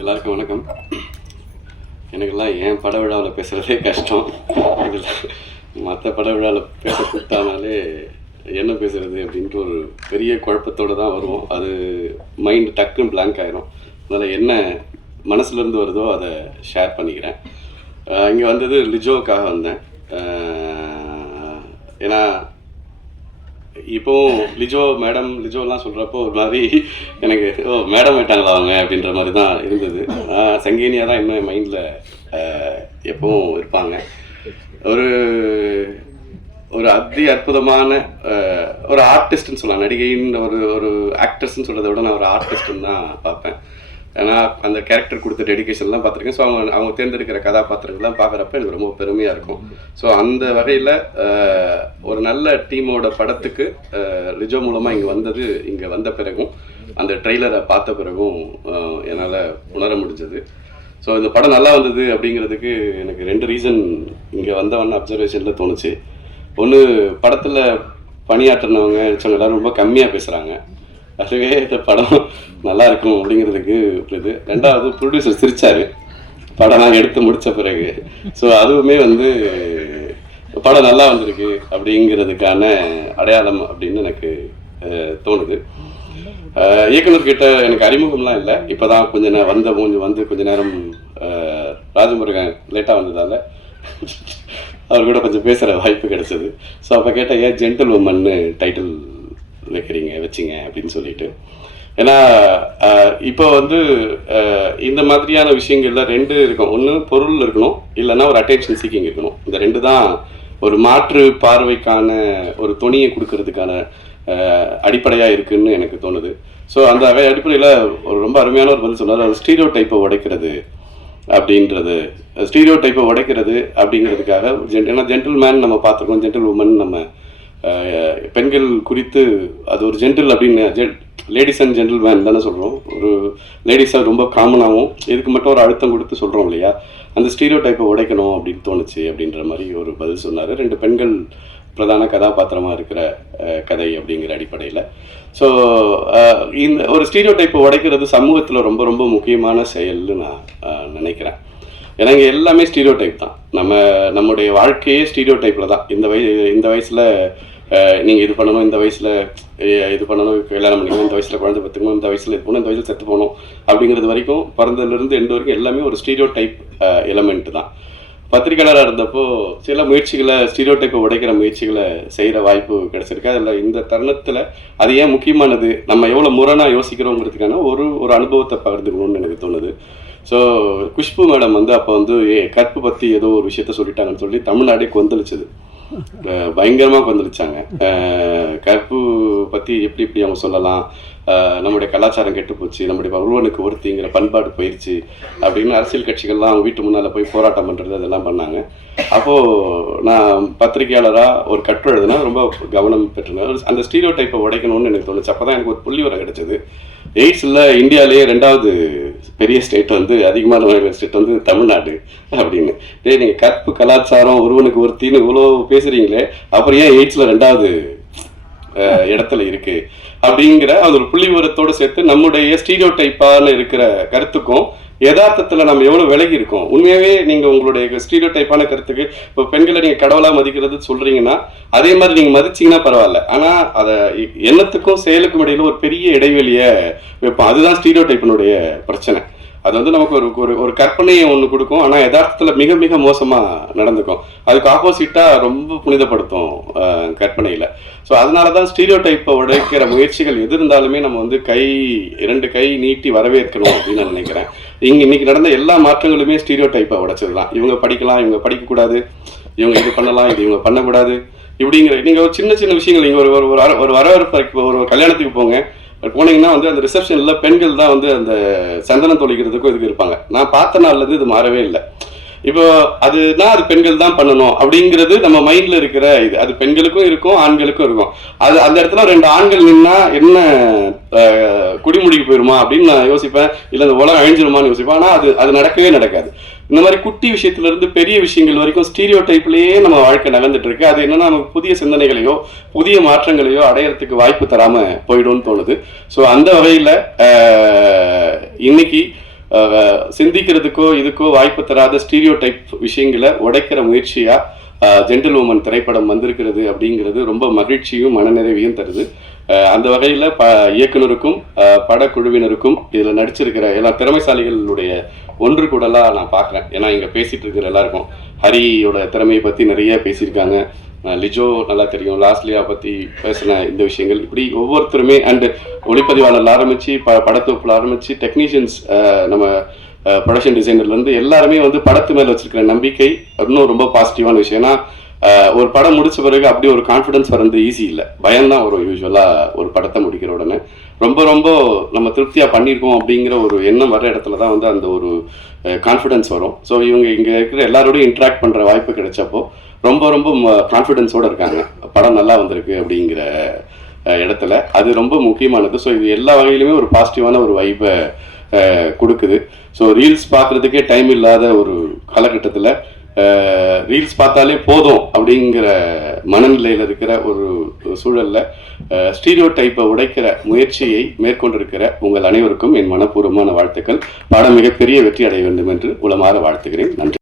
எல்லாருக்கும் வணக்கம். எனக்கெல்லாம் என் பட விழாவில் பேசுகிறதே கஷ்டம். இதில் மற்ற பட விழாவில் பேச கூப்பிட்டானாலே என்ன பேசுகிறது அப்படின்ட்டு ஒரு பெரிய குழப்பத்தோடு தான் வருவோம். அது மைண்ட் டக்குன்னு பிளாங்க் ஆகிரும் அதனால் என்ன மனசுலேருந்து வருதோ அதை ஷேர் பண்ணிக்கிறேன். இங்கே வந்தது லிஜோவுக்காக வந்தேன். ஏன்னா இப்போ லிஜோ மேடம் லிஜோலாம் சொல்கிறப்போ ஒரு மாதிரி எனக்கு ஓ மேடம் ஆயிட்டாங்களா அவங்க? அப்படின்ற மாதிரி தான் இருந்தது. சங்கீனியாக தான் இன்னும் என் மைண்டில் எப்பவும் இருப்பாங்க. ஒரு ஒரு அதி அற்புதமான ஒரு ஆர்டிஸ்ட்னு சொல்லலாம். நடிகைன்னு ஒரு ஒரு ஆக்ட்ரஸ்ன்னு சொல்கிறத விட நான் ஒரு ஆர்டிஸ்ட்னு தான் பார்ப்பேன். ஏன்னா அந்த கேரக்டர் கொடுத்த டெடிகேஷன்லாம் பார்த்துருக்கேன். ஸோ அவங்க அவங்க தேர்ந்தெடுக்கிற கதாபாத்திரங்கள்லாம் பார்க்குறப்ப எனக்கு ரொம்ப பெருமையாக இருக்கும். ஸோ அந்த வகையில் ஒரு நல்ல டீமோட படத்துக்கு ரிஜோ லிஜோ மூலமாக இங்கே வந்தது இங்கே வந்த பிறகும் அந்த ட்ரெய்லரை பார்த்த பிறகும் என்னால் உணர முடிஞ்சது. ஸோ இந்த படம் நல்லா வந்தது அப்படிங்கிறதுக்கு எனக்கு ரெண்டு ரீசன் இங்கே வந்தவன் அப்சர்வேஷனில் தோணுச்சு. ஒன்று படத்தில் பணியாற்றினவங்க எல்லாரும் ரொம்ப கம்மியாக பேசுகிறாங்க அதுவே இந்த படம் நல்லா இருக்கும் அப்படிங்கிறதுக்கு ஒரு இது. ரெண்டாவது ப்ரொடியூசர் சிரிச்சாரு. படம் நான் எடுத்து முடிச்ச பிறகு. ஸோ அதுவுமே வந்து படம் நல்லா வந்திருக்கு அப்படிங்கிறதுக்கான அடையாளம் அப்படின்னு எனக்கு தோணுது. அஹ், இயக்குனர்கிட்ட எனக்கு அறிமுகம்லாம் இல்லை. இப்போ தான் கொஞ்ச நேரம் வந்த கொஞ்சம் வந்து கொஞ்ச நேரம் ராஜமுருகன் லேட்டாக வந்ததால் அவர் கூட கொஞ்சம் பேசுகிற வாய்ப்பு கிடைச்சது. ஸோ அப்போ கேட்டால் ஏன் ஜென்டில் உமன்னு டைட்டில் வைக்கிறீங்க வச்சிங்க அப்படின்னு சொல்லிட்டு. ஏன்னா இப்போ வந்து இந்த மாதிரியான விஷயங்கள்ல ரெண்டு இருக்கும். ஒன்று பொருள் இருக்கணும் இல்லைன்னா ஒரு அட்டென்ஷன் சீக்கிங் இருக்கணும். இந்த ரெண்டு தான் ஒரு மாற்று பார்வைக்கான ஒரு துணியை கொடுக்கறதுக்கான அடிப்படையாக இருக்குன்னு எனக்கு தோணுது. ஸோ அந்த அடிப்படையில் ஒரு ரொம்ப அருமையான ஒரு பதில் சொன்னார். அது ஸ்டீரியோ டைப்பை உடைக்கிறது அப்படின்றது. ஸ்டீரியோ டைப்பை உடைக்கிறது அப்படிங்கிறதுக்காக ஜென் ஏன்னா ஜென்டில்மேன் நம்ம பார்த்துருக்கோம் ஜென்டில் உமன் நம்ம பெண்கள் குறித்து அது ஒரு ஜென்டில் அப்படின்னு லேடிஸ் அண்ட் ஜென்டில்மேன் தானே சொல்கிறோம் ஒரு லேடிஸாக ரொம்ப காமனாகவும் இதுக்கு மட்டும் ஒரு அழுத்தம் கொடுத்து சொல்கிறோம் இல்லையா? அந்த ஸ்டீரியோ டைப்பை உடைக்கணும் அப்படின்னு தோணுச்சு அப்படின்ற மாதிரி ஒரு பதில் சொன்னார். ரெண்டு பெண்கள் பிரதான கதாபாத்திரமாக இருக்கிற கதை அப்படிங்கிற அடிப்படையில். ஸோ இந்த ஒரு ஸ்டீரியோ டைப்பை உடைக்கிறது சமூகத்தில் ரொம்ப ரொம்ப முக்கியமான செயல்னு நான் நினைக்கிறேன். ஏன்னா இங்கே எல்லாமே ஸ்டீரியோ டைப் தான். நம்ம நம்முடைய வாழ்க்கையே ஸ்டீரியோ டைப்பில் தான். இந்த வய இந்த வயசில் நீங்கள் இது பண்ணணும் இந்த வயசில் இது பண்ணணும் கல்யாணம் பண்ணிக்கணும் இந்த வயசில் குழந்தை பத்துக்கணும் இந்த வயசில் இது பண்ணணும் இந்த வயசில் செத்து போகணும் அப்படிங்கிறது வரைக்கும் பிறந்ததுலேருந்து எண்டு வரைக்கும் எல்லாமே ஒரு ஸ்டீரியோ டைப் எலமெண்ட் தான். பத்திரிகையாளராக இருந்தப்போ சில முயற்சிகளை ஸ்டீரியோ டைப்பை உடைக்கிற முயற்சிகளை செய்கிற வாய்ப்பு கிடைச்சிருக்கு. அதில் இந்த தருணத்தில் அது ஏன் முக்கியமானது? நம்ம எவ்வளோ முரணாக யோசிக்கிறோங்கிறதுக்கான ஒரு ஒரு அனுபவத்தை பகிர்ந்துக்கணும்னு எனக்கு தோணுது. ஸோ குஷ்பு மேடம் வந்து அப்போ வந்து ஏ கற்பு பற்றி ஏதோ ஒரு விஷயத்த சொல்லிட்டாங்கன்னு சொல்லி தமிழ்நாடே கொந்தளிச்சது. பயங்கரமாக கொந்தளிச்சாங்க. கற்பு பற்றி எப்படி இப்படி அவங்க சொல்லலாம்? நம்முடைய கலாச்சாரம் கெட்டு போச்சு நம்முடைய ஒருவனுக்கு ஒருத்திங்கிற பண்பாடு போயிடுச்சு அப்படின்னு அரசியல் கட்சிகள்லாம் அவங்க வீட்டு முன்னால் போய் போராட்டம் பண்ணுறது அதெல்லாம் பண்ணாங்க. அப்போது நான் பத்திரிகையாளராக ஒரு கற்று எழுதுனா ரொம்ப கவனம் பெற்றிருந்தேன். அந்த ஸ்டீரியோ டைப்பை உடைக்கணும்னு எனக்கு தோணுச்சு. அப்போ தான் எனக்கு ஒரு புள்ளி வர கிடச்சிது. எய்ட்ஸில் இந்தியாவிலேயே ரெண்டாவது பெரிய ஸ்டேட் வந்து அதிகமான ஸ்டேட் வந்து தமிழ்நாடு அப்படின்னு. டே நீங்கள் கற்பு கலாச்சாரம் ஒருவனுக்கு ஒருத்தின்னு இவ்வளோ பேசுகிறீங்களே அப்புறம் ஏன் எயிட்ஸில் ரெண்டாவது இடத்துல இருக்கு. அப்படிங்கிற அது ஒரு புள்ளி விவரத்தோட சேர்த்து நம்முடைய ஸ்டீரியோ டைப்பான இருக்கிற கருத்துக்கும் யதார்த்தத்தில் நம்ம எவ்வளோ விலகி இருக்கோம்? உண்மையாகவே நீங்கள் உங்களுடைய ஸ்டீரியோ டைப்பான கருத்துக்கு இப்போ பெண்களை நீங்கள் கடவுளாக மதிக்கிறது சொல்கிறீங்கன்னா அதே மாதிரி நீங்கள் மதிச்சீங்கன்னா பரவாயில்ல. ஆனால் அதை எண்ணத்துக்கும் செயலுக்கும் இடையில ஒரு பெரிய இடைவெளியை வைப்போம். அதுதான் ஸ்டீரியோ டைப்பினுடைய பிரச்சனை. அது வந்து நமக்கு ஒரு ஒரு ஒரு கற்பனையை ஒன்று கொடுக்கும். ஆனால் யதார்த்தத்தில் மிக மிக மோசமாக நடந்துக்கும். அதுக்கு ஆப்போசிட்டாக ரொம்ப புனிதப்படுத்தும் கற்பனையில். ஸோ அதனால தான் ஸ்டீரியோ டைப்பை உடைக்கிற முயற்சிகள் எது இருந்தாலுமே நம்ம வந்து கை இரண்டு கை நீட்டி வரவேற்கணும் அப்படின்னு நான் நினைக்கிறேன். இங்கே இன்னைக்கு நடந்த எல்லா மாற்றங்களுமே ஸ்டீரியோ டைப்பை உடைச்சது தான் இவங்க படிக்கலாம் இவங்க படிக்கக்கூடாது. இவங்க இது பண்ணலாம் இது இவங்க பண்ணக்கூடாது. இப்படிங்கிற நீங்கள் ஒரு சின்ன சின்ன விஷயங்கள் நீங்கள் ஒரு ஒரு ஒரு வர- ஒரு வரவேற்பு ஒரு கல்யாணத்துக்கு போங்க. போனீங்கன்னா வந்து அந்த ரிசப்ஷனில் பெண்கள் தான் வந்து அந்த சந்தனம் தொழிக்கிறதுக்கும் இதுக்கு இருப்பாங்க. நான் பார்த்த நாள்லேருந்து இது மாறவே இல்லை. இப்போ அதுதான் அது பெண்கள் தான் பண்ணணும் அப்படிங்கிறது நம்ம மைண்ட்ல இருக்கிற இது. அது பெண்களுக்கும் இருக்கும் ஆண்களுக்கும் இருக்கும். அது அந்த இடத்துல ரெண்டு ஆண்கள் நின்னா என்ன குடிமுடிக்கு போயிருமா அப்படின்னு நான் யோசிப்பேன். இல்லை அந்த உலகம் அழிஞ்சிருமான்னு யோசிப்பேன். ஆனால் அது அது நடக்கவே நடக்காது. இந்த மாதிரி குட்டி விஷயத்துல இருந்து பெரிய விஷயங்கள் வரைக்கும் ஸ்டீரியோ டைப்லயே நம்ம வாழ்க்கை நகர்ந்துட்டு இருக்கு அது என்னன்னா நமக்கு புதிய சிந்தனைகளையோ புதிய மாற்றங்களையோ அடையறதுக்கு வாய்ப்பு தராம போயிடும்னு தோணுது. ஸோ அந்த வகையில இன்னைக்கு சிந்திக்கிறதுக்கோ இதுக்கோ வாய்ப்பு தராத ஸ்டீரியோ டைப் விஷயங்களை உடைக்கிற முயற்சியா ஜென்டில் உமன் திரைப்படம் வந்திருக்கிறது அப்படிங்கிறது ரொம்ப மகிழ்ச்சியும் மனநிறைவையும் தருது. அந்த வகையில் ப இயக்குனருக்கும் படக்குழுவினருக்கும் இதில் நடிச்சிருக்கிற எல்லா திறமைசாலிகளுடைய ஒன்று கூடலாம் நான் பார்க்குறேன் ஏன்னா இங்கே பேசிகிட்டு இருக்கிற எல்லாருக்கும். ஹரியோட திறமையை பற்றி நிறைய பேசியிருக்காங்க. லிஜோ நல்லா தெரியும். லாஸ்லியா பற்றி பேசின இந்த விஷயங்கள். இப்படி ஒவ்வொருத்தருமே அண்டு ஒளிப்பதிவாளர் ஆரம்பித்து ப படத்தொப்பில் ஆரம்பித்து டெக்னீஷியன்ஸ் நம்ம ப்ரொடக்ஷன் டிசைனர்லேருந்து எல்லாருமே வந்து படத்து மேலே வச்சிருக்கிற நம்பிக்கை இன்னும் ரொம்ப பாசிட்டிவான விஷயம். ஏன்னா ஒரு படம் முடிச்ச பிறகு அப்படி ஒரு கான்ஃபிடன்ஸ் வரது ஈஸி இல்லை. பயம்தான் வரும் யூஸ்வலாக ஒரு படத்தை முடிக்கிற உடனே. ரொம்ப ரொம்ப நம்ம திருப்தியாக பண்ணியிருக்கோம் அப்படிங்கிற ஒரு எண்ணம் வர இடத்துல தான் வந்து அந்த ஒரு கான்ஃபிடன்ஸ் வரும். ஸோ இவங்க இங்கே இருக்கிற எல்லாரோடையும் இன்ட்ராக்ட் பண்ணுற வாய்ப்பு கிடைச்சப்போ ரொம்ப ரொம்ப கான்ஃபிடென்ஸோடு இருக்காங்க. படம் நல்லா வந்திருக்கு அப்படிங்கிற இடத்துல. அது ரொம்ப முக்கியமானது. ஸோ இது எல்லா வகையிலுமே ஒரு பாசிட்டிவான ஒரு வைப்பை கொடுக்குது. ஸோ ரீல்ஸ் பார்க்குறதுக்கே டைம் இல்லாத ஒரு காலகட்டத்தில் ரீல்ஸ் பார்த்தாலே போதும் அப்படிங்கிற மனநிலையில் இருக்கிற ஒரு சூழலில் ஸ்டீரியோ டைப்பை உடைக்கிற முயற்சியை மேற்கொண்டிருக்கிற உங்கள் அனைவருக்கும் என் மனப்பூர்வமான வாழ்த்துக்கள். படம் மிகப்பெரிய வெற்றி அடைய வேண்டும் என்று உளமாற வாழ்த்துகிறேன். நன்றி.